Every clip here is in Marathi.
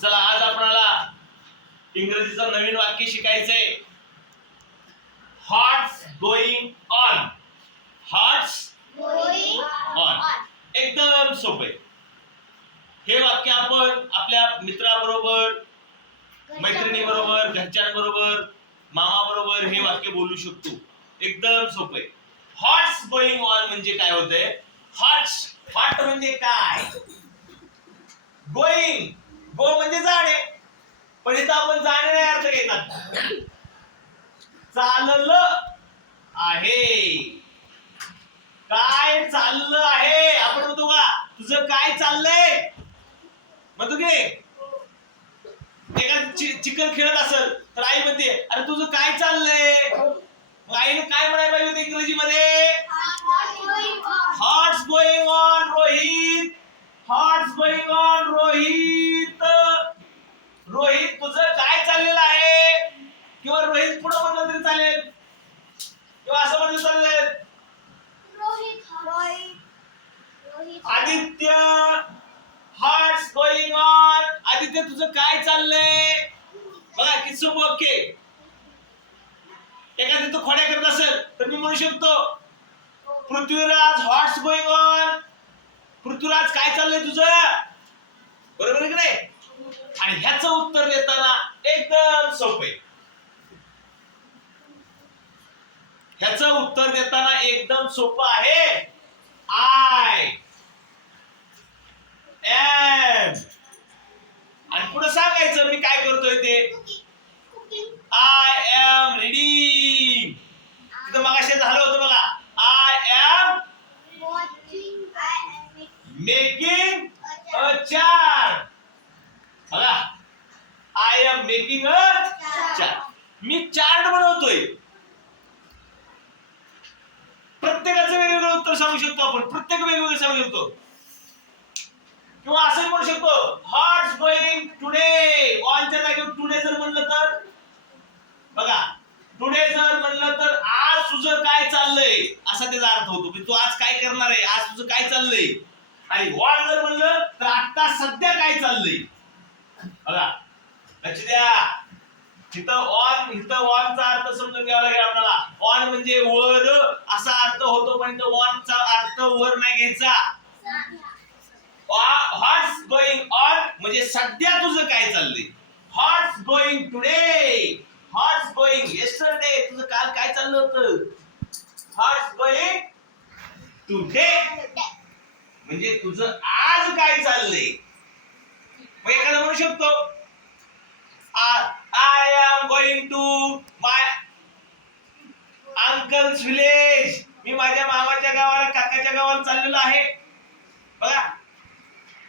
चला आज आपल्याला इंग्रजीचं नवीन वाक्य शिकायचंय. What's going on. What's going on. एकदम सोपे. हे वाक्य आपण आपल्या मित्राबरोबर, मैत्रिणीबरोबर, घरच्यांबरोबर, मामाबरोबर हे वाक्य बोलू शकतो. एकदम सोपे. हॉट्स गोइंग ऑन म्हणजे काय होतंय? हॉट्स, हॉट म्हणजे काय? गोइंग, गो म्हणजे जाणे. पण इथं आपण जाणे नाही अर्थ घेतात. चाललं आहे. काय चाललं आहे? आपण म्हणतो का तुझं काय चाललंय? म्हणतो की एका चिखल खेळत असेल तर आई म्हणते अरे तुझं काय चाललंय? मग आईने काय म्हणायला पाहिजे होतं इंग्रजीमध्ये? Hots going on Rohit. Hots going on Rohit. Rohit तुझं काय चाललेलं आहे? किंवा रोहित पुढे म्हणलं तरी चालेल, किंवा असं म्हणलं चालेल. Aditya hots going on. Aditya तुझं काय चाललंय? बघा किती सोपं वाक्य. एखादी तो खोड्या करत असेल तर मी म्हणू शकतो Prithviraj hots going on. Prithviraj काय चाललंय तुझं? बरोबर आहे की नाही? आणि ह्याचं उत्तर देताना एकदम सोपे. ह्याचं उत्तर देताना एकदम सोपं आहे. I am. आणि पुढे सांगायचं मी काय करतोय ते. I am reading. तिथं मगाशी झालं होतं बघा. I am making a chart. बघा I am making a chart. मी चार्ट बनवतोय. प्रत्येकाचं वेगवेगळं उत्तर सांगू शकतो आपण. प्रत्येक वेगवेगळं सांगू शकतो. किंवा असं म्हणू शकतो हॉट्स गोइंग टुडे. ऑनच्या जागेवर टुडे जर म्हणलं तर बघा टुडे जर म्हणलं तर आज तुझं काय चाललंय असा त्याचा अर्थ होतो. तू आज काय करणार आहे, आज तुझं काय चाललंय. आणि ऑन जर म्हणलं तर आता सध्या काय चाललंय. बघा लक्ष द्या. इथं ऑनचा अर्थ समजून घ्यावा लागेल आपल्याला. ऑन म्हणजे वर असा अर्थ होतो, पण इथं ऑनचा अर्थ वर नाही घ्यायचा. हॉट्स गोइंग ऑन म्हणजे सध्या तुझं काय चाललंय. Hots going today. Hots going yesterday. तुझं काल काय चाललं होतं. हॉट्स गोइंग टुडे म्हणजे तुझं आज काय चाललंय. मग एखादा म्हणू शकतो I am going to my uncle's village. मी माझ्या मामाच्या गावाला, काकाच्या गावाला चाललेलो आहे. बघा.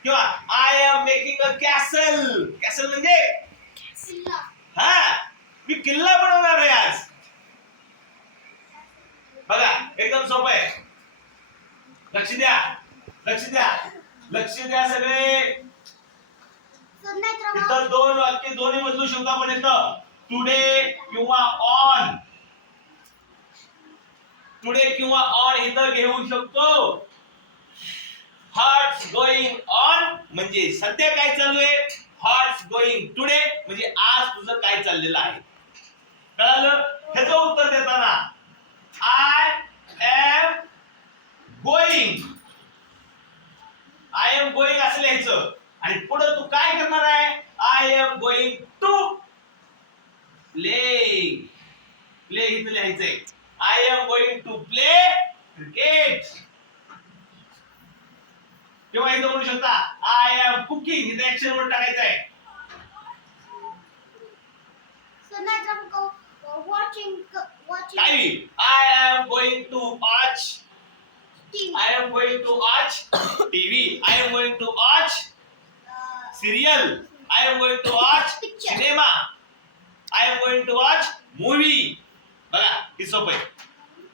किंवा I am making a castle. Castle म्हणजे हा मी किल्ला बनवणार आहे आज. बघा एकदम सोपं आहे. लक्ष द्या, लक्ष द्या, लक्ष द्या सगळे. इथं दोन वाक्य दोन्ही बदलू शकतो आपण. इथं टुडे किंवा ऑन. टुडे किंवा ऑन इथं घेऊ शकतो. हॉट्स गोइंग ऑन म्हणजे सध्या काय चालू आहे. हॉट्स गोइंग टुडे म्हणजे आज तुझं काय चाललेलं आहे. कळालं? ह्याचं उत्तर देताना I am going. I am going असं लिहायचं. आणि पुढे तू काय करणार आहे. I am going to play. Play इथं लिहायचंय. I am going to play cricket. किंवा इथं म्हणू शकता आय एम कुकिंग. इथं ऍक्शन वर्ड टाकायचं आहे. I am going to watch TV. I am going to watch TV. I am going to watch serial. I am going to watch cinema. I am going to watch movie. बघा हे सोपं आहे.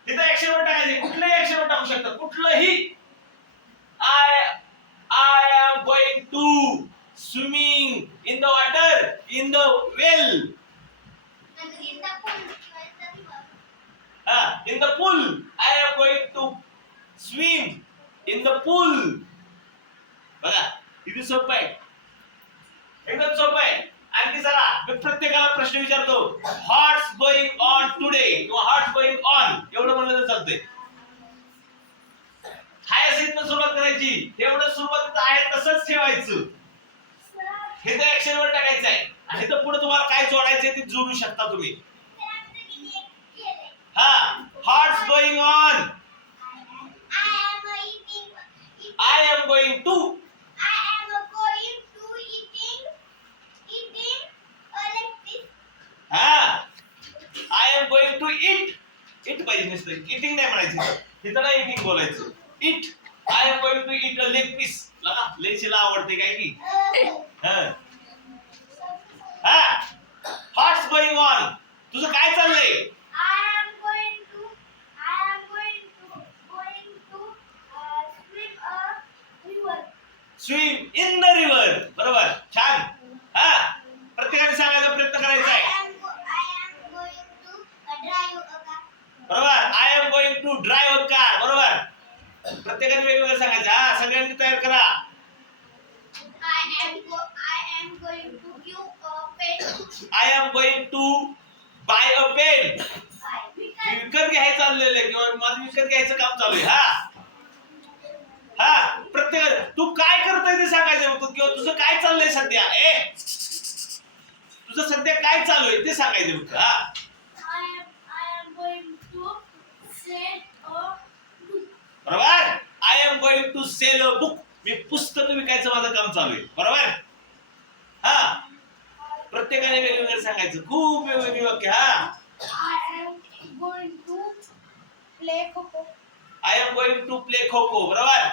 इथं ऍक्शन वर्ड टाकायचे. कुठलंही ऍक्शन वर्ड टाकू शकता. कुठलंही. I am going to swimming in the water, in the well. In the pool. I am going to swim in the pool. बघा किती सोपं आहे. एकदम सोपं. प्रश्न विचारतो व्हॉट्स गोइंग ऑन टुडे किंवा व्हॉट्स गोइंग ऑन एवढं म्हणलं तर चालतंय. हाय असेल सुरुवात करायची, एवढं सुरुवात आहे तसंच ठेवायचं. हे तर ऍक्शन वर टाकायचं आहे आणि तर पुढे तुम्हाला काय जोडायचंय ते जोडू शकता तुम्ही. हा what's going on. I am going to हा I am going to eat. Eat पाहिजे नसतं, eating नाही म्हणायचं, तिथं नाही eating बोलायचं. Eat. I am going to eat a leg piece. लगा लेचीला आवडते काय की. हा व्हॉट्स गोइंग ऑन. तुझं काय चाललंय? Swim in the river. बरोबर, छान. हा प्रत्येकाने सांगायचा प्रयत्न करायचा आहे. बरोबर, I am going to drive a car. बरोबर, प्रत्येकाने वेगवेगळं सांगायचं. हा सगळ्यांनी तयार करा. I am going to buy a pen. विकत घ्यायचं चाललेलं आहे किंवा माझं विकत घ्यायचं काम चालू आहे. हा प्रत्येक तू काय करतोय ते सांगायचं होतं किंवा तुझं काय चाललंय सध्या. तुझं सध्या काय चालू आहे ते सांगायचं होतं. बरोबर, I am going to sell a book. मी पुस्तक विकायचं माझं काम चालू आहे. बरोबर. हा प्रत्येकाने वेगवेगळं सांगायचं, खूप वेगवेगळी वाक्य. I am going to play kho-kho. I am going to play kho-kho. बरोबर,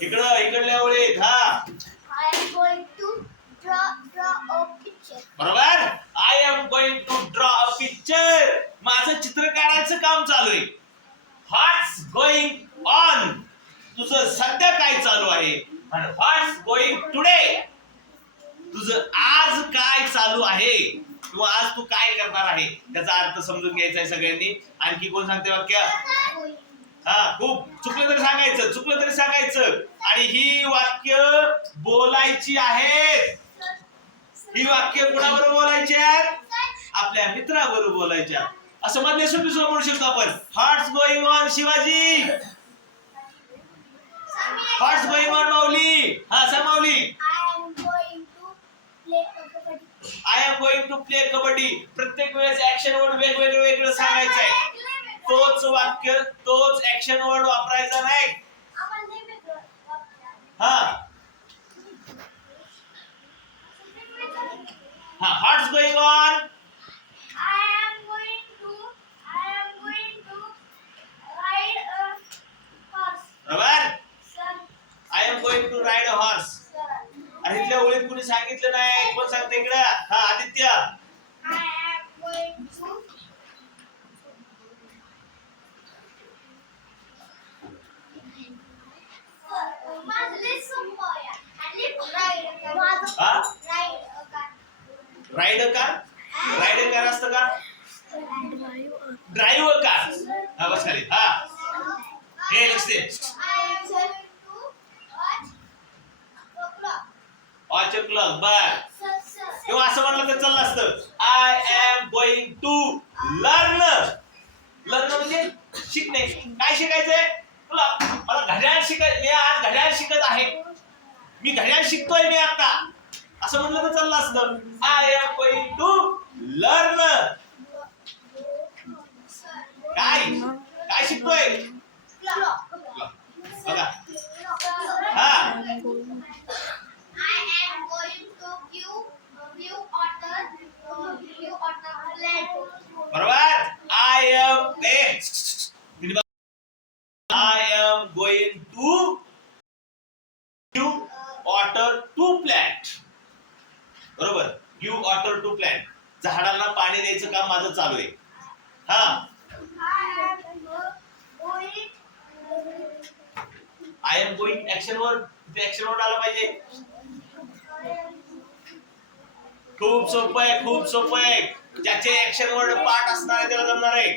इकडल्या ओळीत. I am going to draw a picture. बरोबर, I am going to draw a picture. माझं चित्र काढायचं काम चालू आहे. What's going on. तुझं सध्या काय चालू आहे. आणि व्हॉट्स गोइंग टुडे. तुझं आज काय चालू आहे किंवा आज तू काय करणार आहे त्याचा अर्थ समजून घ्यायचा आहे सगळ्यांनी. आणखी कोण सांगते वाक्य. खूप चुकलं तरी सांगायचं, चुकलं तरी सांगायचं. आणि ही वाक्य बोलायची आहेत. ही वाक्य कोणाबरोबर बोलायची आहेत. आपल्या मित्राबरोबर बोलायची आहेत. असं मध्ये सुद्धा म्हणू शकतो आपण. What's going on Shivaji. What's going on Mauli. सांग Mauli. I am going to play kabaddi. प्रत्येक वेळेस ऍक्शन वर्ड वेगवेगळं सांगायचं आहे. तोच वाक्य तोच ऍक्शन वर्ड वापरायचा नाही. What's going on. I am going to ride a horse. बरोबर, Sir. I am going to ride a horse. आणि इथल्या ओळीत कुणी सांगितलं नाही. कोण सांगते इकडं. Aditya. I am going to ride a car. Ride a car असतं का. Drive a car. बस खाली. हे लक्ष दे. Watch a clock. बर, किंवा असं म्हणलं तर चाललं असतं. I am going to learn. Learn म्हणजे शिकणे. काय शिकायचंय तुला. मला घड्याळ शिकाय. मी आज घड्याळ शिकत आहे. मी घड्याळ शिकतोय मी आता. असं म्हणलं तर चाललं असतं. I am going to learn. काय शिकतोय. बघा. बरोबर, I am going to give water to plant. बरोबर, गिव्ह वॉटर टू प्लांट. झाडांना पाणी द्यायचं काम माझं चालू आहे. I am going action word. Action word आला पाहिजे. खूप सोपं आहे, खूप सोपं आहे. ज्याचे ऍक्शन वर्ड पार्ट असणार आहे त्याला जमणार आहे.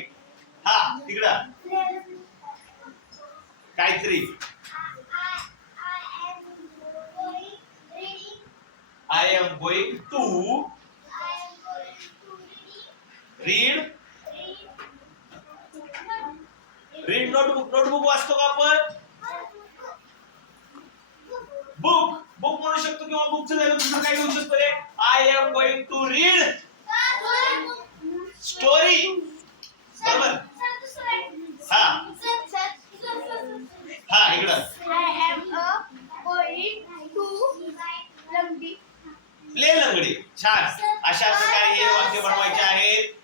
तिकडं काहीतरी. I am going to read read notebook. Notebook वाचतो का आपण? बुक बुक म्हणू शकतो किंवा बुकचं जागी दुसरं काय घेऊ शकतो रे? I am going to read story. बरोबर. हा हा इकडं प्ले लंगडी. छान. अशा प्रकारे हे वाक्य बनवायचे आहेत.